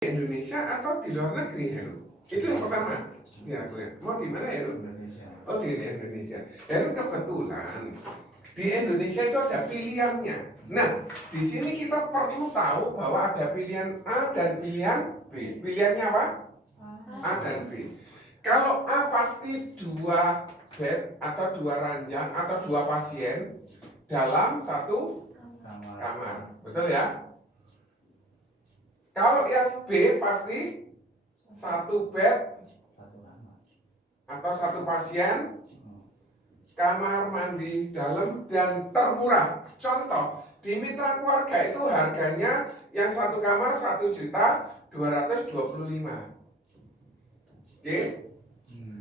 Indonesia atau di luar negeri, Heru? Itu yang pertama. Ya, mau di mana, Heru? Indonesia. Oh, di Indonesia. Heru, kebetulan di Indonesia itu ada pilihannya. Nah, di sini kita perlu tahu bahwa ada pilihan A dan pilihan B. Pilihannya apa? A dan B. Kalau A pasti 2 bed atau 2 ranjang atau 2 pasien dalam 1 kamar. Betul ya? Kalau yang B pasti 1 bed atau 1 pasien, kamar mandi dalam dan termurah. Contoh, di Mitra Keluarga itu harganya yang 1 kamar 1.225.000. Oke.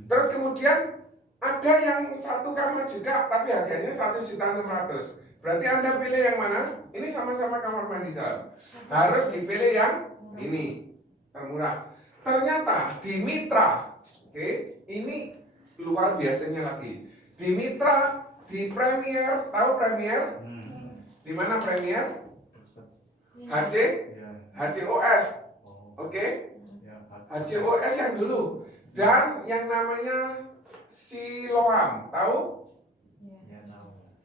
Terus kemudian ada yang 1 kamar juga tapi harganya 1.600.000. Berarti Anda pilih yang mana? Ini sama-sama kamar mandi dalam. Harus dipilih yang ini, termurah. Ternyata di Mitra, oke, ini luar biasanya lagi. Di Mitra, di Premier, tahu Premier? Di mana Premier? HCOS. Oke? HCOS yang dulu. Dan yang namanya Siloam, tahu?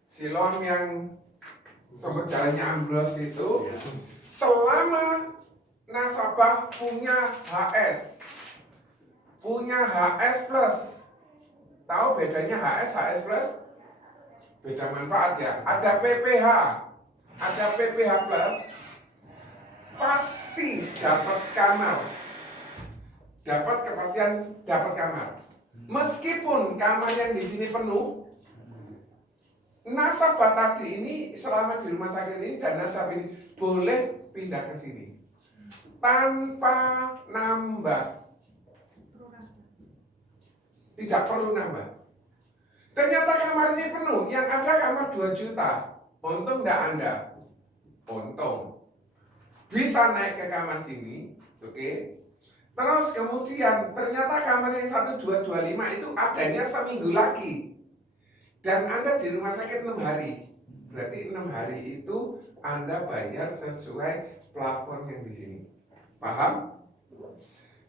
Siloam yang sempat jalannya amblos itu. Selama nasabah punya HS plus, tahu bedanya HS plus? Beda manfaat ya. Ada PPH plus, pasti dapat kamar, dapat kepastian dapat kamar. Meskipun kamar yang di sini penuh, nasabah tadi ini selama di rumah sakit ini dan nasabah ini boleh pindah ke sini tanpa nambah, tidak perlu nambah. Ternyata kamar ini penuh, yang ada kamar 2 juta. Untung enggak Anda? Untung. Bisa naik ke kamar sini, oke? Terus kemudian ternyata kamar yang 1225 itu adanya seminggu lagi. Dan Anda di rumah sakit 6 hari. Berarti 6 hari itu Anda bayar sesuai plafon yang di sini. Paham?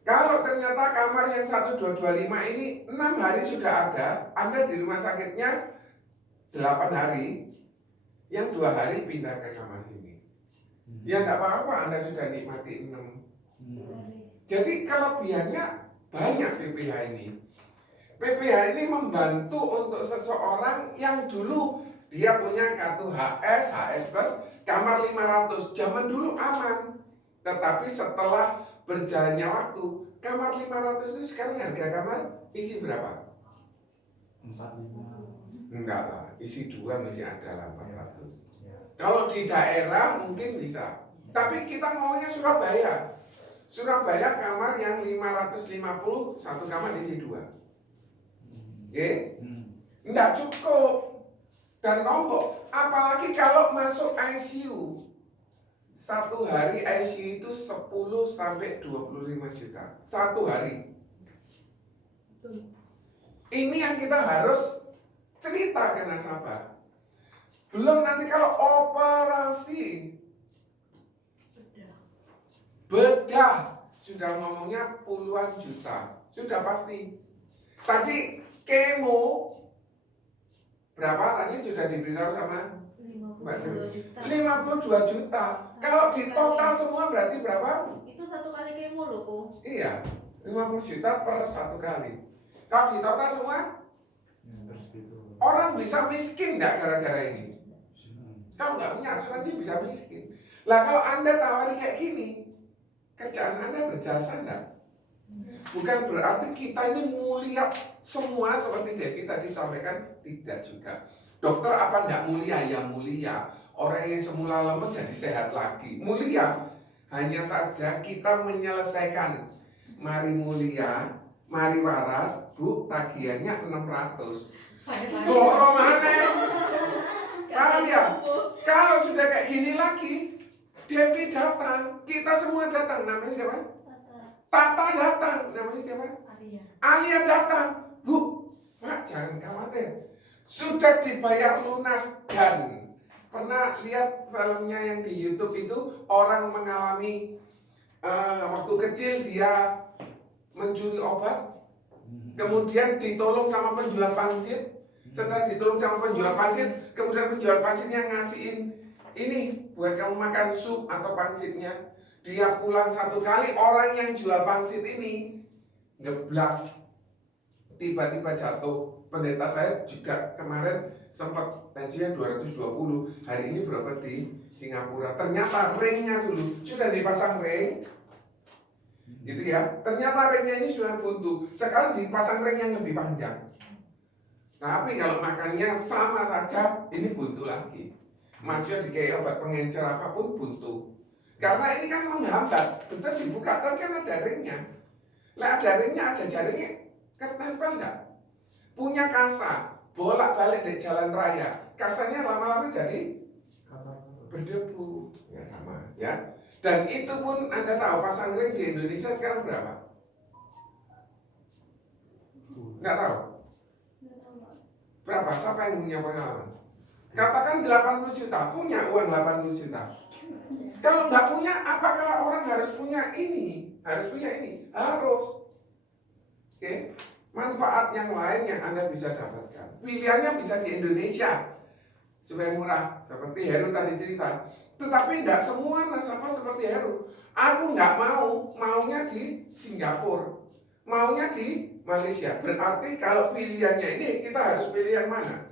Kalau ternyata kamar yang 1225 ini 6 hari sudah ada, Anda di rumah sakitnya 8 hari, yang 2 hari pindah ke kamar sini. Ya enggak apa-apa, Anda sudah nikmati 6. Jadi kelebihannya banyak PPH ini. PPH ini membantu untuk seseorang yang dulu dia punya kartu HS plus, kamar 500, zaman dulu aman. Tetapi setelah berjalannya waktu, kamar 500 itu sekarang harga kamar isi berapa? 45. Enggak lah, isi 2 masih ada lah 400. Kalau di daerah mungkin bisa. Tapi kita maunya Surabaya. Surabaya kamar yang 550, 1 kamar isi 2. Oke? Enggak cukup. Dan nombok, apalagi kalau masuk ICU. 1 hari ICU itu 10 sampai 25 juta. 1 hari. Ini yang kita harus cerita ke nasabah. Belum nanti kalau operasi bedah, sudah ngomongnya puluhan juta. Sudah pasti. Tadi kemo berapa tadi sudah diberitahu sama Mbak Dewi? 52 juta. Kalau di total semua berarti berapa? Itu 1 kali kemo loh, Bu. Iya, 50 juta per 1 kali. Kalau di total semua, orang bisa miskin nggak gara-gara ini? Kalau nggak punya asuransi bisa miskin. Lah kalau Anda tawari kayak gini, kerjaan Anda berjasa enggak? Bukan berarti kita ini mulia semua seperti Devi tadi sampaikan, tidak juga. Dokter apa enggak mulia? Ya mulia. Orang yang semula lemes jadi sehat lagi. Mulia. Hanya saja kita menyelesaikan. Mari mulia, mari waras, Bu, tagihannya 600. Loro mana? Kalian, kalau sudah kayak gini lagi, Devi datang, kita semua datang. Namanya siapa? Tata datang. Namanya siapa? Alia datang. Bu, Pak, jangan khawatir. Sudah dibayar lunas. Dan pernah lihat filmnya yang di YouTube itu orang mengalami waktu kecil dia mencuri obat, kemudian ditolong sama penjual pangsit. Setelah ditolong sama penjual pangsit, kemudian penjual pangsitnya ngasihin ini buat kamu makan sup atau pangsitnya. Dia pulang satu kali, orang yang jual pangsit ini ngeblak, tiba-tiba jatuh. Pendeta saya juga kemarin sempat tensinya 220. Hari ini berapa di Singapura? Ternyata ringnya dulu sudah dipasang ring, gitu ya. Ternyata ringnya ini sudah buntu. Sekarang dipasang ring yang lebih panjang. Tapi kalau makannya sama saja, ini buntu lagi. Masih dikei obat pengencer apapun buntu. Karena ini kan menghambat. Betul dibuka, tapi kan ada ringnya. Lah ada ringnya, ada jaringnya, ketempel enggak? Punya kasa, bolak-balik di jalan raya. Kasanya lama-lama jadi berdebu. Ya sama, ya. Dan itu pun Anda tahu pasang ring di Indonesia sekarang berapa? Enggak tahu. Berapa? Siapa yang punya pengalaman? Katakan 80 juta, punya uang 80 juta. Kalau nggak punya, apakah orang harus punya ini? Harus punya ini? Harus. Oke? Manfaat yang lain yang Anda bisa dapatkan. Pilihannya bisa di Indonesia. Supaya murah. Seperti Heru tadi cerita. Tetapi tidak semua nasabah seperti Heru. Aku nggak mau, maunya di Singapura. Maunya di Malaysia. Berarti kalau pilihannya ini kita harus pilih yang mana?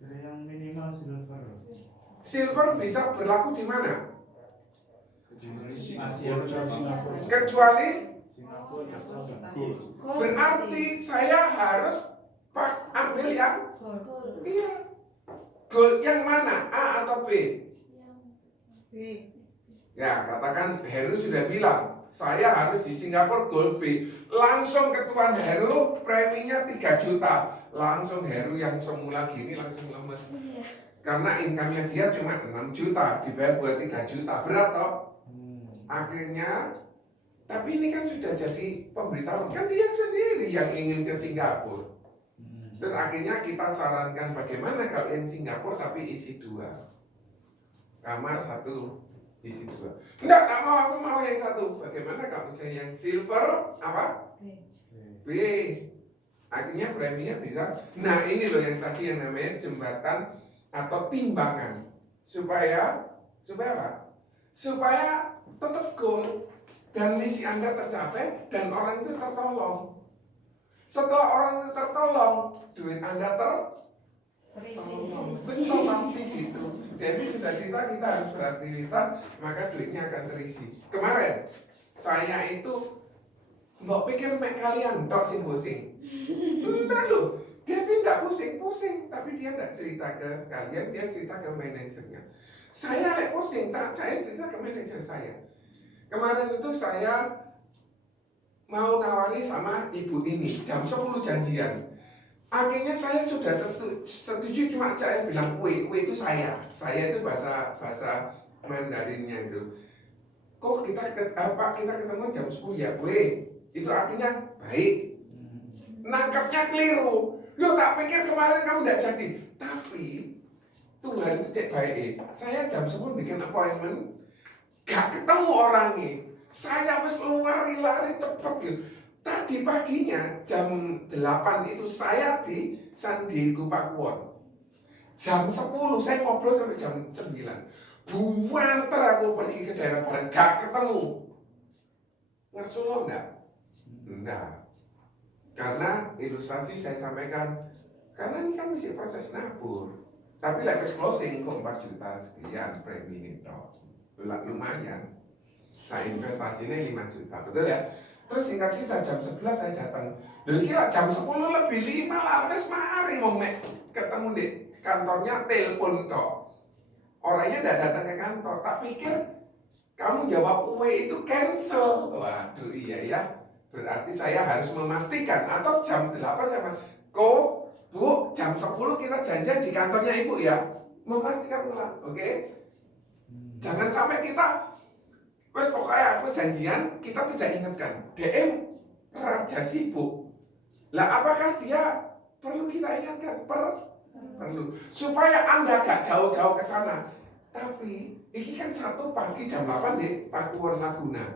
Pilih yang minimal silver. Silver bisa berlaku di mana? Asia, Singapura. Kecuali Gold. berarti saya harus ambil yang Gold. iya. Gold yang mana? A atau B? Ya, katakan Heru sudah bilang saya harus di Singapura Gold B. Langsung ke Tuan Heru, preminya 3 juta. Langsung Heru yang semula gini langsung lemes. Karena income-nya dia cuma 6 juta, dibayar buat 3 juta. Berat toh? Akhirnya, tapi ini kan sudah jadi pemberitahuan. Kan dia sendiri yang ingin ke Singapura. Terus akhirnya kita sarankan bagaimana kalau yang Singapura tapi isi 2. Kamar 1, isi 2. Enggak mau, aku mau yang 1. Bagaimana kalau misalnya yang silver apa? B. Akhirnya preminya bisa. Nah ini loh yang tadi yang namanya jembatan atau timbangan. Supaya apa? Supaya tetap goal dan misi Anda tercapai dan orang itu tertolong. Setelah orang itu tertolong, duit Anda tertolong. Betul pasti gitu. Jadi sudah kita harus beraktivitas, maka duitnya akan terisi. Kemarin saya itu mbok pikir mek kalian tok sing pusing. Enggak loh. Devi enggak pusing, tapi dia enggak cerita ke kalian, dia cerita ke manajernya. Saya lek pusing, saya cerita ke manajer saya. Kemarin itu saya mau nawari sama ibu ini jam 10 janjian. Akhirnya saya sudah setuju, cuma saya bilang kue itu saya itu bahasa Mandarinnya itu. Kok kita ketemu jam 10 ya kue? Itu artinya baik. Nangkapnya keliru. Lo tak pikir kemarin kamu tidak jadi. Tapi Tuhan itu cek baik. Saya jam 10 bikin appointment, gak ketemu orangnya. Saya harus lari cepet gitu. Tadi paginya jam 8 itu saya di San Diego Pakuwon. Jam 10 saya ngobrol sampai jam 9. Buanter aku pergi ke daerah barat, gak ketemu. Ngersulo enggak? Enggak. Karena ilustrasi saya sampaikan, karena ini kan masih proses nabur. Tapi like closing kok 4 juta sekian premi itu. Lumayan. Saya investasinya 5 juta, betul ya? Terus singkat cerita jam 11 saya datang. Dan kira jam 10 lebih 5 lah, wes mari mau ketemu di kantornya, telepon toh. Orangnya udah datang ke kantor, tak pikir kamu jawab UE itu cancel. Waduh iya ya. Berarti saya harus memastikan, atau jam 8 sama kok Bu, jam 10 kita janjian di kantornya Ibu ya. Memastikan ulang, oke? Jangan sampai kita wes pokoknya aku janjian, kita tidak ingatkan. DM raja sibuk. Lah apakah dia perlu kita ingatkan? Perlu. Supaya Anda gak jauh-jauh ke sana. Tapi ini kan 1 pagi jam 8 di Pakuwon Laguna.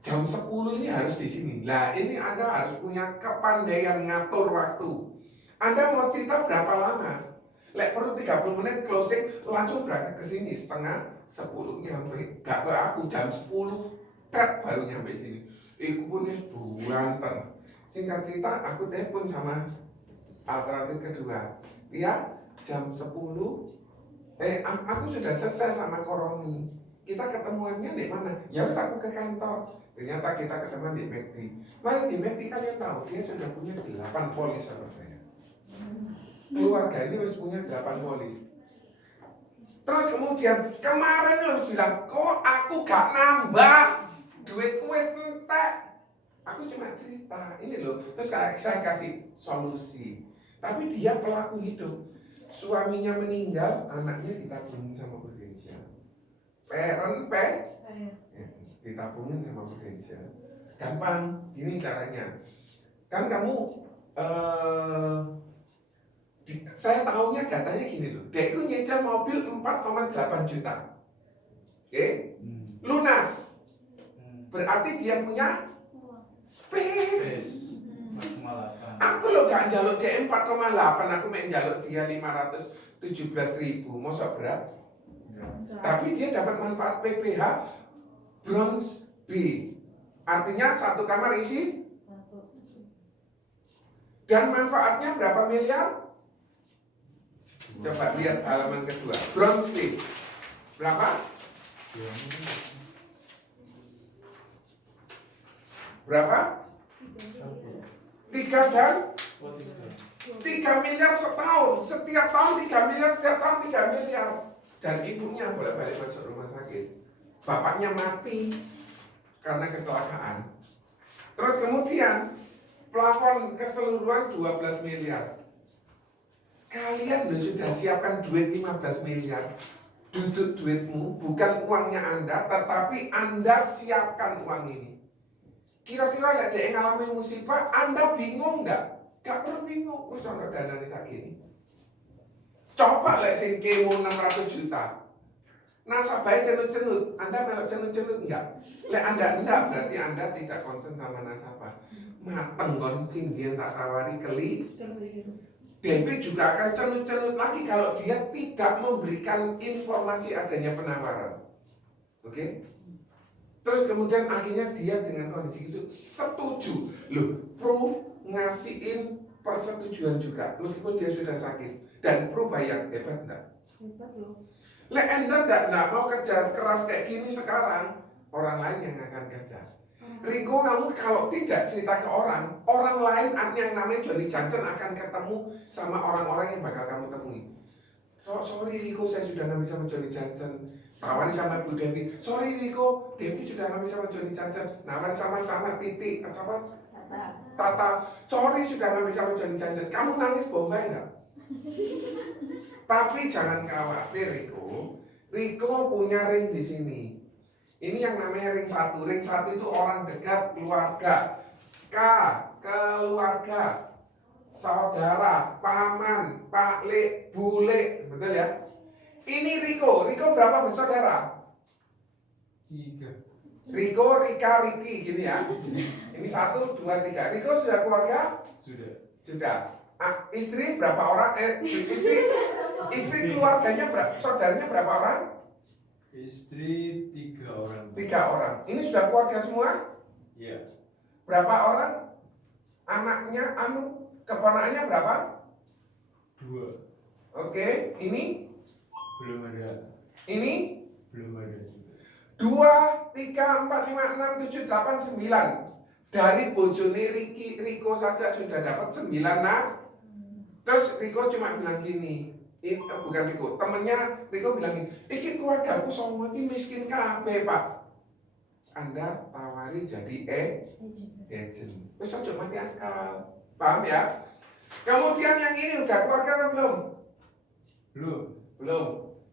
Jam 10 ini harus di sini. Lah ini Anda harus punya kepandaian ngatur waktu. Anda mau cerita berapa lama? Lek perlu 30 menit closing, langsung berangkat ke sini setengah 10 nyampe. Gak ke aku jam 10 tet baru nyampe sini. Iku pun wis buanter. Singkat cerita aku telepon sama alternatif kedua. Ya jam 10 aku sudah selesai sama Koroni. Kita ketemuannya di mana? Ya wis aku ke kantor. Ternyata kita ketemu di McD. Mari di McD kalian tahu dia sudah punya 8 polis sama saya. Keluarga ini harus punya 8 polis. Terus kemudian kemarin harus bilang, kok aku gak nambah duitku wis entek. Aku cuma cerita ini loh. Terus saya kasih solusi. Tapi dia pelaku hidup. Suaminya meninggal, anaknya ditabungin sama Prudential. Ditabungin sama Prudential. Gampang, gini caranya. Kan kamu saya tahunya datanya gini loh. Dia itu nyicil mobil 4,8 juta. Oke? Lunas. Berarti dia punya space. 4,8. Aku lo gak njaluk dia 4,8, aku main njaluk dia 517.000. Masa berat? Tapi dia dapat manfaat PPH Bronze B. Artinya 1 kamar isi. Dan manfaatnya berapa miliar? Coba lihat halaman kedua. Bronze B. Berapa? Berapa? 3 dan 3 miliar setahun. Setiap tahun 3 miliar, setiap tahun 3 miliar. Dan ibunya bolak-balik masuk rumah sakit. Bapaknya mati karena kecelakaan. Terus kemudian plafon keseluruhan 12 miliar. Kalian sudah siapkan duit 15 miliar. Duduk duitmu, bukan uangnya Anda, tetapi Anda siapkan uang ini. Kira-kira lihat dia ngalami musibah, Anda bingung enggak? Gak perlu bingung, terus ono dana nih tak gini. Coba lihat sing kemo 600 juta. Nasabahnya cenut-cenut, Anda melok cenut-cenut enggak? Lihat Anda enggak, berarti Anda tidak konsen sama nasabah. Mateng koncing dia tak tawari keli. DP juga akan cenut-cenut lagi kalau dia tidak memberikan informasi adanya penawaran. Oke? Terus kemudian akhirnya dia dengan kondisi itu setuju. Loh, Pro ngasihin persetujuan juga meskipun dia sudah sakit. Dan Pro bayar, hebat enggak? Hebat loh. Lek Anda enggak mau kerja keras kayak gini sekarang, orang lain yang akan kerja. Riko, kamu kalau tidak cerita ke orang lain yang namanya Johnny Johnson akan ketemu sama orang-orang yang bakal kamu temui. Sorry Riko, saya sudah ngambil sama Johnny Johnson. Tawari sama Bu Devi. Sorry Riko, Devi sudah ngambil sama Johnny Johnson. Nawari sama Titi, sama Tata. Sorry sudah ngambil sama Johnny Johnson. Kamu nangis bombay enggak? Tapi jangan khawatir Riko. Riko punya ring di sini. Ini yang namanya ring 1. Ring 1 itu orang dekat, keluarga. K, keluarga. Saudara, paman, paklik, bule. Betul ya? Ini Riko. Riko berapa bersaudara? 3. Riko, Rika, Riki. Gini ya. Ini 1, 2, 3. Riko sudah keluarga? Sudah. Istri berapa orang? Istri keluarganya saudaranya berapa orang? Istri 3 orang. 3 orang. Ini sudah keluarga semua? Iya. Berapa orang? Anaknya, keponakannya berapa? 2. Oke, ini? Belum ada. Ini? Belum ada juga. 2, 3, 4, 5, 6, 7, 8, 9. Dari bojone Riko saja sudah dapat 9 nak. Terus Riko cuma bilang gini, bukan Riko, temennya Riko bilang gini, iki keluargaku semua ini miskin kabeh Pak. Anda tawari jadi agent. Wes ojo mati akal. Paham ya? Kemudian yang ini udah keluarga atau belum? Belum.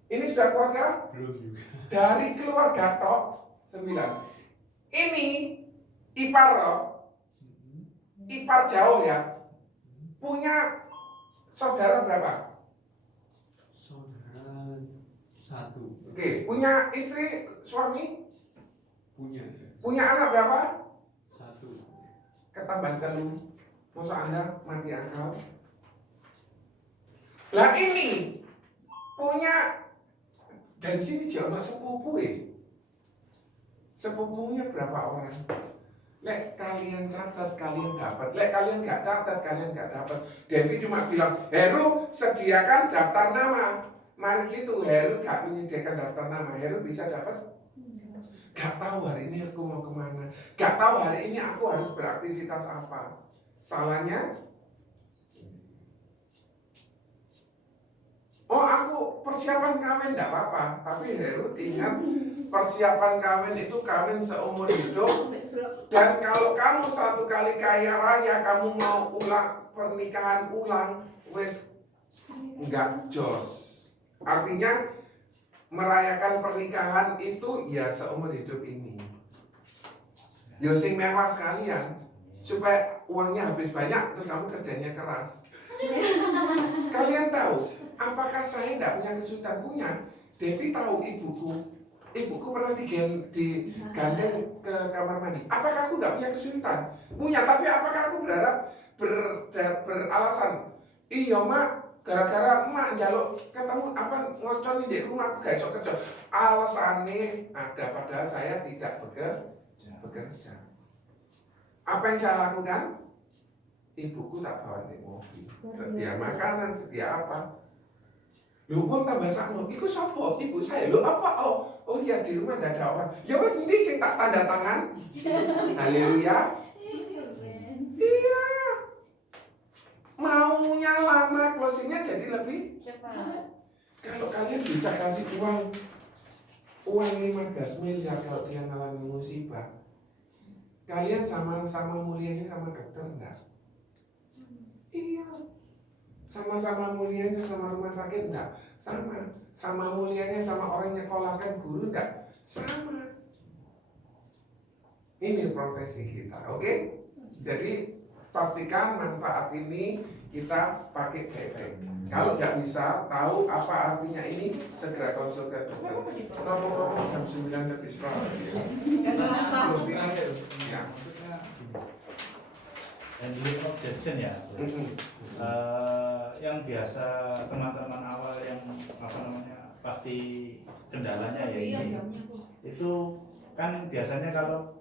Ini sudah keluarga? Belum juga. Dari keluarga tok 9. Ini ipar tok. Ipar jauh ya. Punya saudara berapa? Saudara 1. Oke, punya istri, suami, Punya. punya anak berapa? 1. Ketambahan telu. Masa Anda mati akal? Lah ini punya dari sini jauh sepupu ya. Sepupunya berapa orang? Lek kalian catat kalian dapat, lek kalian gak catat kalian gak dapat. Devi cuma bilang, Heru sediakan daftar nama. Mari gitu, Heru gak menyediakan daftar nama. Heru bisa dapat? Gak tahu hari ini aku mau kemana. Gak tahu hari ini aku harus beraktivitas apa. Salahnya? Oh aku persiapan kawin gak apa-apa. Tapi Heru ingat persiapan kawin itu kawin seumur hidup. Dan kalau kamu satu kali kaya raya, kamu mau ulang pernikahan ulang, wes nggak jos. Artinya merayakan pernikahan itu ya seumur hidup ini. Yo sing mewah sekalian, supaya uangnya habis banyak, terus kamu kerjanya keras. Kalian tahu, apakah saya tidak punya kesulitan? Punya. Devi tahu ibuku. Ibuku pernah digandeng ke kamar mandi. Apakah aku nggak punya kesulitan? Punya, tapi apakah aku beralasan? Iya mak, gara-gara mak jaluk ketemu apa ngocon di rumah aku gak esok kerja. Alasannya ada, padahal saya tidak bekerja. Apa yang saya lakukan? Ibuku tak bawa di mobil. Sedia makanan, sedia apa? Lu pun tambah sakno, iku sapa? Ibu saya. Lu apa? Oh iya di rumah tidak ada orang. Ya wes nanti sing tak tanda tangan. Haleluya. Iya. Maunya lama, closingnya jadi lebih Cepat. Kalau kalian bisa kasih uang 15 miliar kalau dia mengalami musibah, kalian sama-sama mulianya sama dokter enggak? Iya. Sama-sama mulianya sama rumah sakit enggak? Sama mulianya sama orang yang nyekolahkan guru enggak? Sama. Ini profesi kita, oke? Jadi pastikan manfaat ini kita pakai baik-baik. Kalau nggak bisa tahu apa artinya ini, segera konsul ke dokter. Ngomong-ngomong jam 9 lebih separuh. Gak kerasa. Terus ini, ya. handling objection ya. Yang biasa teman-teman awal yang pasti kendalanya ya ini itu kan biasanya kalau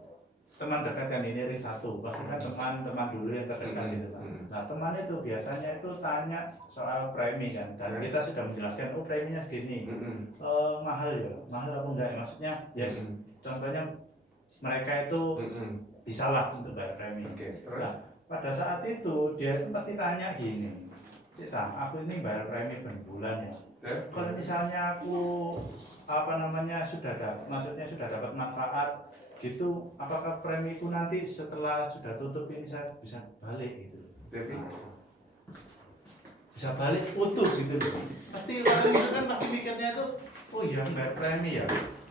teman dekat kan ini ring satu pasti kan teman dulu yang terdekat gitu kan. Nah teman itu biasanya itu tanya soal premi kan dan kita sudah menjelaskan preminya segini, mahal ya, mahal apa enggak ya? Maksudnya yes, contohnya mereka itu disalah untuk bayar premi. Nah, pada saat itu dia itu pasti tanya gini, Sita, aku ini bayar premi per bulan ya. Kalau misalnya aku sudah dapat manfaat gitu, apakah premiku nanti setelah sudah tutup ini saya bisa balik gitu? Bisa balik utuh gitu loh. Pasti orang itu kan pasti mikirnya itu, oh iya bayar premi ya.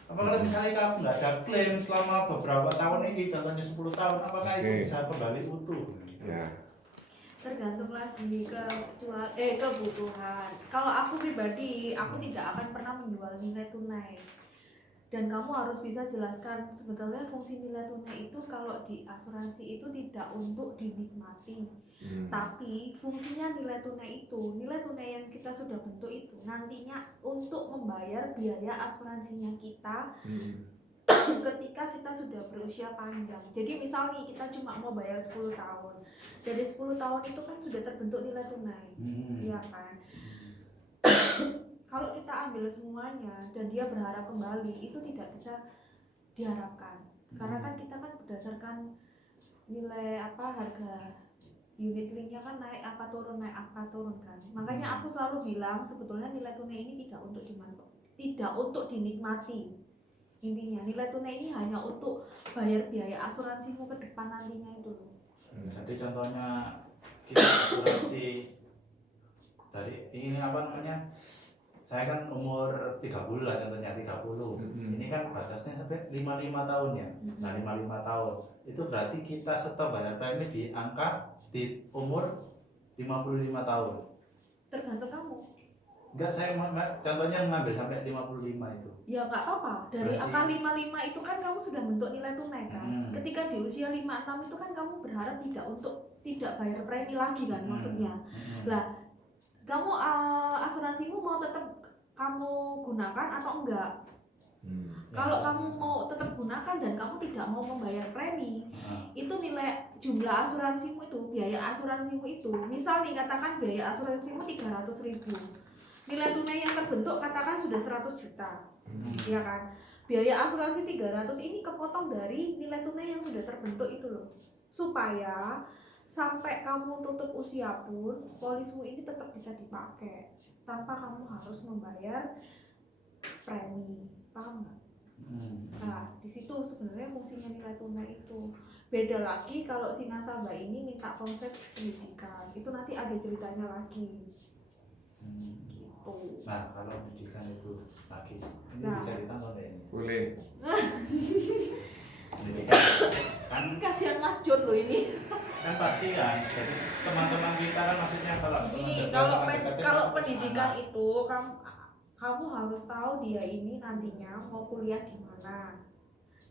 Apakah misalnya kamu nggak ada klaim selama beberapa tahun ini, contohnya 10 tahun, apakah itu bisa kembali utuh? Ya. Tergantung lagi kebutuhan. Kalau aku pribadi, aku tidak akan pernah menjual nilai tunai. Dan kamu harus bisa jelaskan sebetulnya fungsi nilai tunai itu kalau di asuransi itu tidak untuk dinikmati. Tapi fungsinya nilai tunai yang kita sudah bentuk itu nantinya untuk membayar biaya asuransinya kita ketika kita sudah berusia panjang. Jadi misal nih kita cuma mau bayar 10 tahun. Dari 10 tahun itu kan sudah terbentuk nilai tunai. Iya kan? Kalau kita ambil semuanya dan dia berharap kembali, itu tidak bisa diharapkan. Karena kan kita kan berdasarkan nilai harga unit linknya kan naik apa turun kan. Makanya aku selalu bilang sebetulnya nilai tunai ini tidak untuk dinikmati. Intinya nilai tunai ini hanya untuk bayar biaya asuransimu ke depan nantinya itu. Jadi contohnya kita asuransi dari ini saya kan umur 30 lah contohnya 30. Ini kan batasnya sampai 55 tahun ya. Nah 55 tahun itu berarti kita stop bayar premi di angka di umur 55 tahun. Tergantung kamu. Enggak, saya contohnya ngambil sampai 55 itu. Ya nggak apa-apa. Dari Berarti- angka 55 itu kan kamu sudah bentuk nilai tunai kan. Ketika di usia 56 itu kan kamu berharap tidak bayar premi lagi kan maksudnya. Lah, kamu asuransimu mau tetap kamu gunakan atau enggak? Kalau kamu mau tetap gunakan dan kamu tidak mau membayar premi, itu nilai jumlah asuransimu itu, biaya asuransimu itu, misal nih katakan biaya asuransimu 300.000, nilai tunai yang terbentuk katakan sudah 100 juta, ya kan? Biaya asuransi 300 ini kepotong dari nilai tunai yang sudah terbentuk itu loh, supaya sampai kamu tutup usia pun polismu ini tetap bisa dipakai tanpa kamu harus membayar premi, paham nggak? Nah, di situ sebenarnya fungsinya nilai tunai itu. Beda lagi kalau si nasabah ini minta konsep pendidikan, itu nanti ada ceritanya lagi. Gitu. Nah, kalau pendidikan itu lagi, ini Nah. bisa ditambah nggak ini? Boleh. Pendidikan kan Kasihan Mas John loh ini. kan pasti kan, jadi teman-teman kita kan maksudnya kalau Nih, teman-teman dekatnya kalau masuk pendidikan anak. itu kamu harus tahu dia ini nantinya mau kuliah di mana,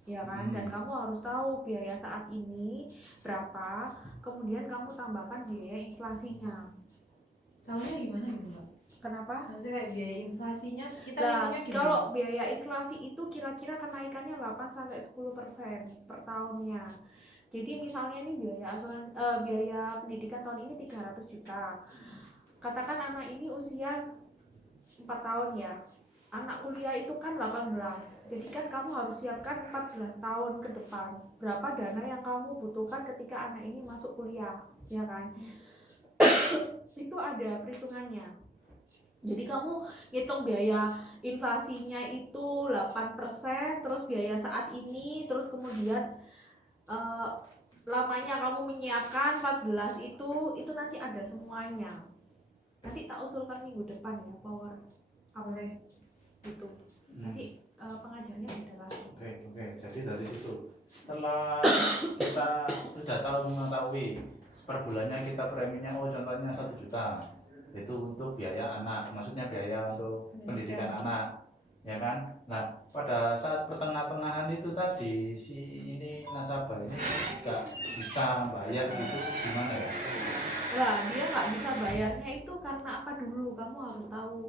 ya kan? Dan kamu harus tahu biaya saat ini berapa, kemudian kamu tambahkan biaya inflasinya. Tahunya gimana gitu Mbak? Kenapa? Maksudnya kayak biaya inflasinya kita Nah, hitungnya gimana? kalau biaya inflasi itu kira-kira kenaikannya 8-10% per tahunnya. Jadi misalnya nih biaya pendidikan tahun ini 300 juta. Katakan anak ini usia 4 tahun ya. Anak kuliah itu kan 18. Jadi kan kamu harus siapkan 14 tahun ke depan. Berapa dana yang kamu butuhkan ketika anak ini masuk kuliah, ya kan? Itu ada perhitungannya. Jadi kamu hitung biaya inflasinya itu 8%, terus biaya saat ini, terus kemudian lamanya kamu menyiapkan 14 itu nanti ada semuanya. Nanti tak usulkan minggu depan ya, power Boleh. itu. Nanti pengajarnya beda lagi. Oke. Jadi dari situ setelah kita sudah tahu mengetahui per bulannya kita preminya contohnya 1 juta itu untuk biaya anak, maksudnya biaya untuk pendidikan anak, ya kan? Nah pada saat pertengah-tengahan itu tadi si ini nasabah ini nggak bisa bayar itu gimana ya? Lah, dia nggak bisa bayarnya itu karena apa dulu? Kamu harus tahu.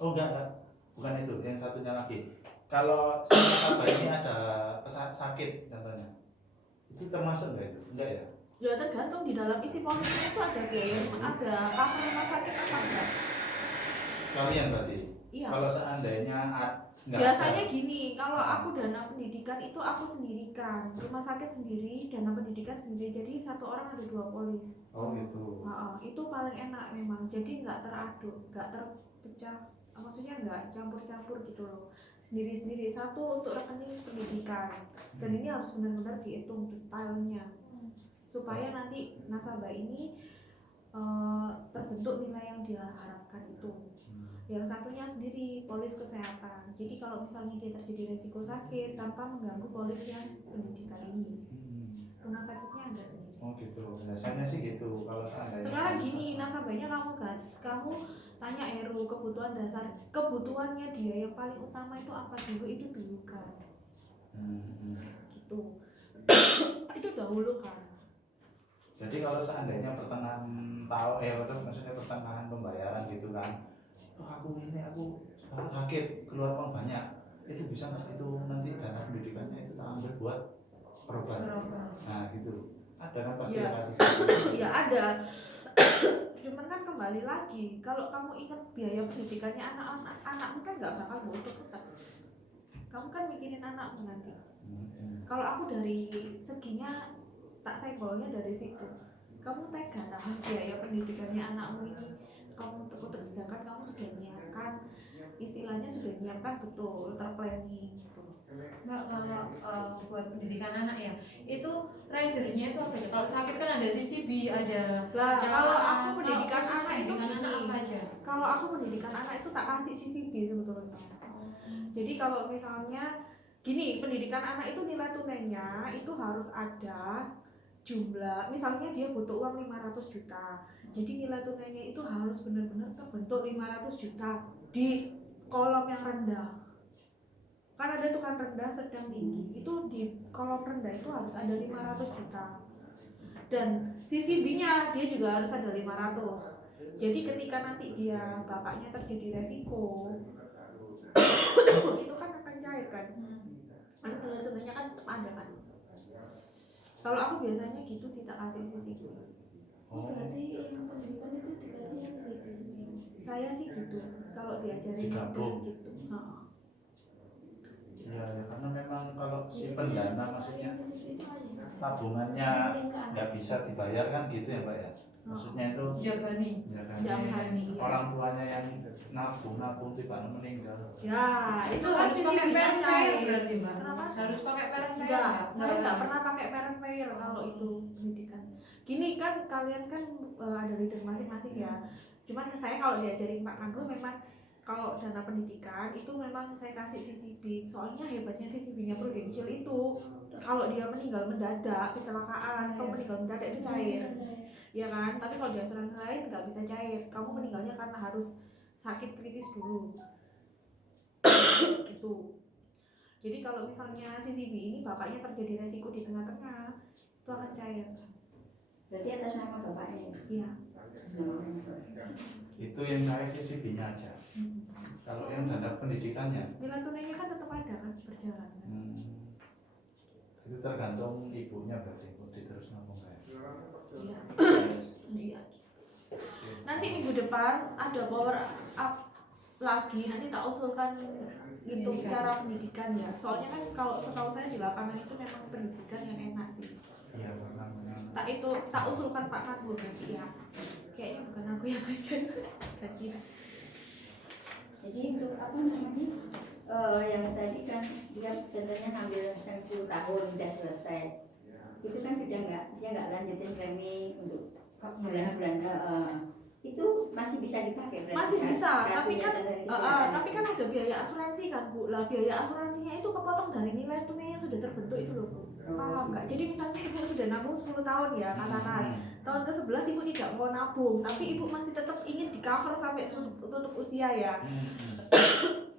Oh enggak, bukan itu, yang satunya lagi. Kalau si nasabah ini ada sakit contohnya, itu termasuk nggak itu? Enggak ya? Ya tergantung di dalam isi polisnya itu ada biaya, ada cover rumah sakit apa enggak? Sekalian berarti. Iya. Kalau seandainya enggak Biasanya gini, kalau aku dana pendidikan itu aku sendirikan, rumah sakit sendiri, dana pendidikan sendiri, jadi satu orang ada 2 polis. Oh gitu. Itu paling enak memang, jadi nggak teraduk, nggak terpecah, maksudnya nggak campur-campur gitu loh, sendiri-sendiri, satu untuk rekening pendidikan, dan ini harus benar-benar dihitung detailnya, supaya nanti nasabah ini terbentuk nilai yang dia harapkan itu. Yang satunya sendiri polis kesehatan. Jadi kalau misalnya dia terjadi resiko sakit tanpa mengganggu polis yang pendidikan ini, rumah sakitnya ada sendiri. Oh gitu. Biasanya sih gitu. Kalau seandainya. Sekarang gini, nasabahnya kamu tanya Heru kebutuhan dasar, kebutuhannya dia yang paling utama itu apa dulu, itu dulu kan. Gitu. Itu dahulu kan. Jadi kalau seandainya pertengahan tahun, maksudnya pertengahan pembayaran gitu kan. Aku sakit keluar uang banyak, itu bisa nggak itu nanti dana pendidikannya itu tak ambil buat perobat. Nah gitu, ada kan pasti Ya. kasih sesuatu. Ya ada. Cuman kan kembali lagi, kalau kamu ingat biaya pendidikannya anakmu kan nggak bakal butuh tetap. Kamu kan mikirin anakmu nanti. Kalau aku dari seginya tak senggolnya dari situ. Kamu tega tahan biaya pendidikannya anakmu ini, kamu untuk sedangkan kamu sudah menyiapkan, istilahnya sudah menyiapkan betul terplanning gitu. Mbak, kalau buat pendidikan anak ya, itu ridernya itu apa ya? Kalau sakit kan ada CCB, ada Lah, kalau aku kecelakaan. pendidikan Kalau khusus anak itu pendidikan gini. anak apa aja? Kalau aku pendidikan anak itu tak kasih CCB sebetulnya. Jadi kalau misalnya gini, pendidikan anak itu nilai tunainya itu harus ada jumlah, misalnya dia butuh uang 500 juta, jadi nilai tunainya itu harus benar-benar terbentuk 500 juta di kolom yang rendah. Kan ada tuh kan rendah, sedang, tinggi, itu di kolom rendah itu harus ada 500 juta, dan CCB-nya dia juga harus ada 500. Jadi ketika nanti dia bapaknya terjadi resiko itu kan akan cair kan, kan nilai tunainya kan tetap ada kan. Kalau aku biasanya gitu sih, tak kasih CCB. Oh, berarti yang pendidikan itu dikasihnya CCP sebenarnya. Saya sih gitu, kalau diajarin Digabung. gitu. Heeh. Ya, ya karena memang kalau si pendana maksudnya CCP itu aja. tabungannya nggak bisa dibayar kan gitu ya Pak ya. Maksudnya itu Jagani. ya kan Jagani, iya. orang tuanya yang nabung tiba meninggal. Ya, Itu harus pakai parent payer berarti Mbak. Kenapa? Harus pakai parent payer Enggak, nggak? saya nggak pernah pakai parent payer kalau itu pendidikan. Gini kan kalian kan ada leader masing-masing ya. Cuman saya kalau diajarin Pak Kandu memang kalau dana pendidikan itu memang saya kasih CCB. Soalnya hebatnya CCB-nya Prudential itu kalau dia meninggal mendadak, kecelakaan atau meninggal mendadak itu cair. Ya kan? Tapi kalau di asuransi lain nggak bisa cair. Kamu meninggalnya karena harus sakit kritis dulu. Gitu. Jadi kalau misalnya CCB ini bapaknya terjadi resiko di tengah-tengah, itu akan cair. Berarti atas nama bapaknya. Iya. Itu yang naik CCB-nya aja. Kalau yang dana pendidikannya Nilai tunainya kan tetap ada kan berjalan. itu tergantung ibunya berarti terus nabung kayak. Iya. Iya. Nanti minggu depan ada power up lagi, nanti tak usulkan untuk cara pendidikan ya. Soalnya kan kalau setahu saya di lapangan itu memang pendidikan yang enak sih. Iya karena Tak usulkan Pak Kanwur nanti ya. Kayaknya bukan aku yang ngajar. Jadi Jadi untuk apa namanya? Yang tadi kan dia contohnya ngambil 10 tahun udah selesai. Itu kan sudah dia nggak lanjutin premi untuk bulan-bulan. Itu masih bisa dipakai berarti. masih kan? bisa, Kartunya dari kesehatan tapi itu. kan ada biaya asuransi kan Bu. Lah biaya asuransinya itu kepotong dari nilai tunai yang sudah terbentuk itu loh Bu. Paham nggak? Jadi misalnya Ibu sudah nabung 10 tahun ya katakan. Tahun ke-11 Ibu tidak mau nabung, tapi Ibu masih tetap ingin di cover sampai tutup usia ya.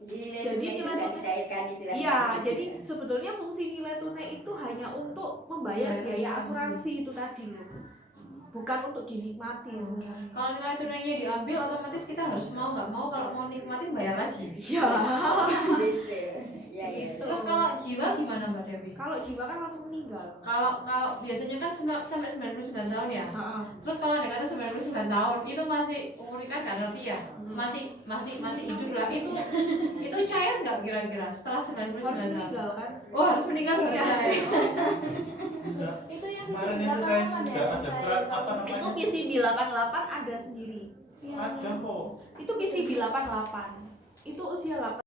Jadi nilai nggak tunai dicairkan istilahnya. iya, gitu jadi ya. sebetulnya fungsi nilai tunai itu hanya untuk membayar biaya asuransi itu tadi loh. Bukan untuk dinikmati sebenarnya. Kalau nilai tunainya diambil, otomatis kita harus mau nggak mau kalau mau nikmatin bayar lagi. Iya. Gitu. Ya, ya. Terus kalau jiwa gimana Mbak Dewi? Kalau jiwa kan langsung meninggal. Kalau biasanya kan sampai 99 tahun ya. Heeh. Terus kalau ada kata 99 tahun itu masih umurnya kan nggak ngerti ya. Masih hidup lah. Itu cair nggak kira-kira setelah 99 Harus tahun? meninggal kan? Oh, harus meninggal baru cair. enggak. Itu yang Kemarin itu saya sudah ada berat apa Itu namanya? PCB 88 ada sendiri. Ada kok. Itu PCB 88. Itu usia 8